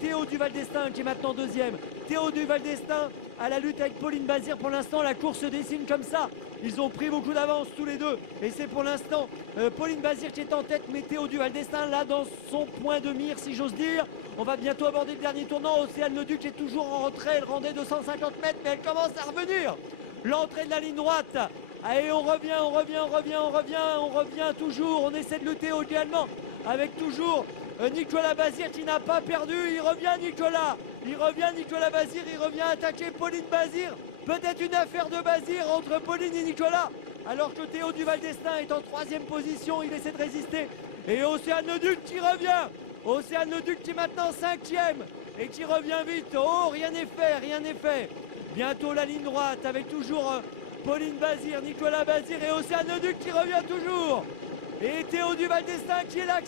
Théo Duval d'Estaing qui est maintenant deuxième. Théo Duval d'Estaing à la lutte avec Pauline Bazir. Pour l'instant, la course se dessine comme ça. Ils ont pris beaucoup d'avance tous les deux. Et c'est pour l'instant Pauline Bazir qui est en tête, mais Théo Duval d'Estaing là dans son point de mire, si j'ose dire. On va bientôt aborder le dernier tournant. Océane Leduc est toujours en retrait. Elle rendait 250 mètres, mais elle commence à revenir. L'entrée de la ligne droite. Allez, on revient toujours. On essaie de lutter également avec toujours Nicolas Bazir qui n'a pas perdu. Il revient Nicolas Bazir, il revient attaquer Pauline Bazir. Peut-être une affaire de Bazir entre Pauline et Nicolas. Alors que Théo Duval d'Estaing est en troisième position, il essaie de résister. Et Océane Leduc qui revient. Océane Leduc qui est maintenant cinquième et qui revient vite. Oh, rien n'est fait. Bientôt la ligne droite avec toujours Pauline Bazir, Nicolas Bazir et Océane Leduc qui revient toujours. Et Théo Duval d'Estaing qui est là,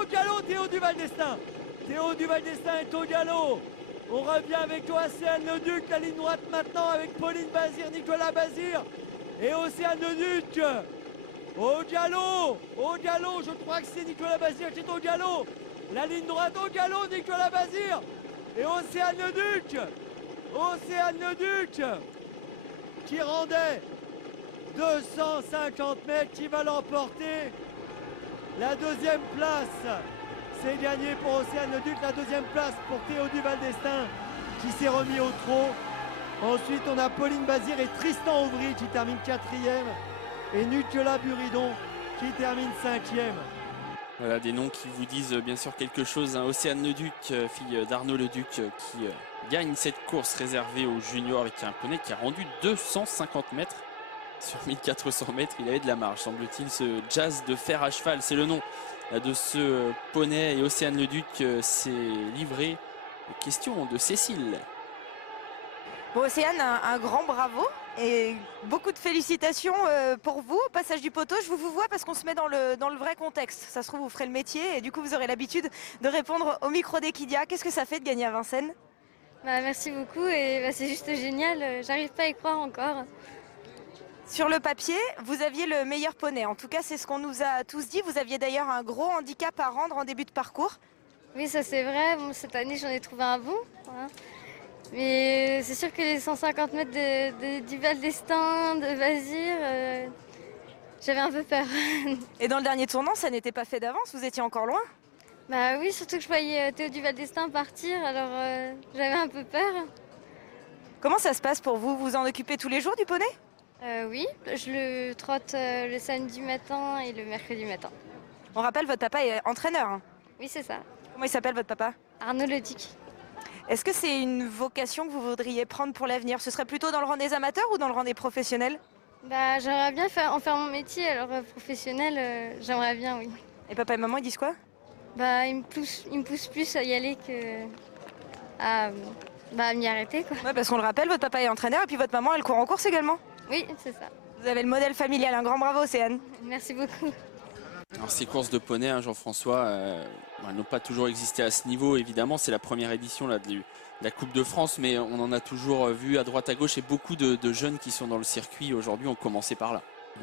au galop Théo Duval d'Estaing. Théo Duval d'Estaing est au galop. On revient avec Océane Leduc, la ligne droite maintenant avec Pauline Bazir, Nicolas Bazir et Océane Leduc. Au galop, je crois que c'est Nicolas Bazir qui est au galop. La ligne droite au galop, Nicolas Bazir et Océane Leduc. Océane Leduc qui rendait 250 mètres, qui va l'emporter. La deuxième place, c'est gagné pour Océane Leduc. La deuxième place pour Théo Duval d'Estaing qui s'est remis au trot. Ensuite, on a Pauline Bazir et Tristan Auvry qui termine quatrième. Et Nicolas Buridon qui termine cinquième. Voilà des noms qui vous disent bien sûr quelque chose. Océane Leduc, fille d'Arnaud Leduc, qui gagne cette course réservée aux juniors avec un poney qui a rendu 250 mètres. Sur 1400 mètres, il avait de la marge, semble-t-il. Ce jazz de fer à cheval, c'est le nom de ce poney. Et Océane Leduc s'est livré aux questions de Cécile. Bon, Océane, un grand bravo et beaucoup de félicitations pour vous. Au passage du poteau, je vous vois parce qu'on se met dans le vrai contexte. Ça se trouve, vous ferez le métier et du coup, vous aurez l'habitude de répondre au micro d'Equidia. Qu'est-ce que ça fait de gagner à Vincennes? Merci beaucoup et c'est juste génial. J'arrive pas à y croire encore. Sur le papier, vous aviez le meilleur poney. En tout cas, c'est ce qu'on nous a tous dit. Vous aviez d'ailleurs un gros handicap à rendre en début de parcours. Oui, ça c'est vrai. Bon, cette année, j'en ai trouvé un bon. Hein. Mais c'est sûr que les 150 mètres de Duval d'Estaing, de Bazir, j'avais un peu peur. Et dans le dernier tournant, ça n'était pas fait d'avance? Vous étiez encore loin? Bah oui, surtout que je voyais Théo Duval d'Estaing partir, alors j'avais un peu peur. Comment ça se passe pour vous? Vous en occupez tous les jours du poney? Oui, je le trotte le samedi matin et le mercredi matin. On rappelle, votre papa est entraîneur. Hein. Oui, c'est ça. Comment il s'appelle votre papa? Arnaud Leduc. Est-ce que c'est une vocation que vous voudriez prendre pour l'avenir? Ce serait plutôt dans le rang des amateurs ou dans le rang des professionnels? Bah, j'aimerais bien en faire mon métier, alors professionnel, j'aimerais bien, oui. Et papa et maman, ils disent quoi? Bah, ils me poussent plus à y aller que à m'y arrêter, quoi. Ouais, parce qu'on le rappelle, votre papa est entraîneur et puis votre maman, elle court en course également. Oui, c'est ça. Vous avez le modèle familial. Un grand bravo, Océane. Merci beaucoup. Alors ces courses de poney, Jean-François, elles n'ont pas toujours existé à ce niveau. Évidemment, c'est la première édition là, de la Coupe de France, mais on en a toujours vu à droite à gauche et beaucoup de jeunes qui sont dans le circuit aujourd'hui ont commencé par là.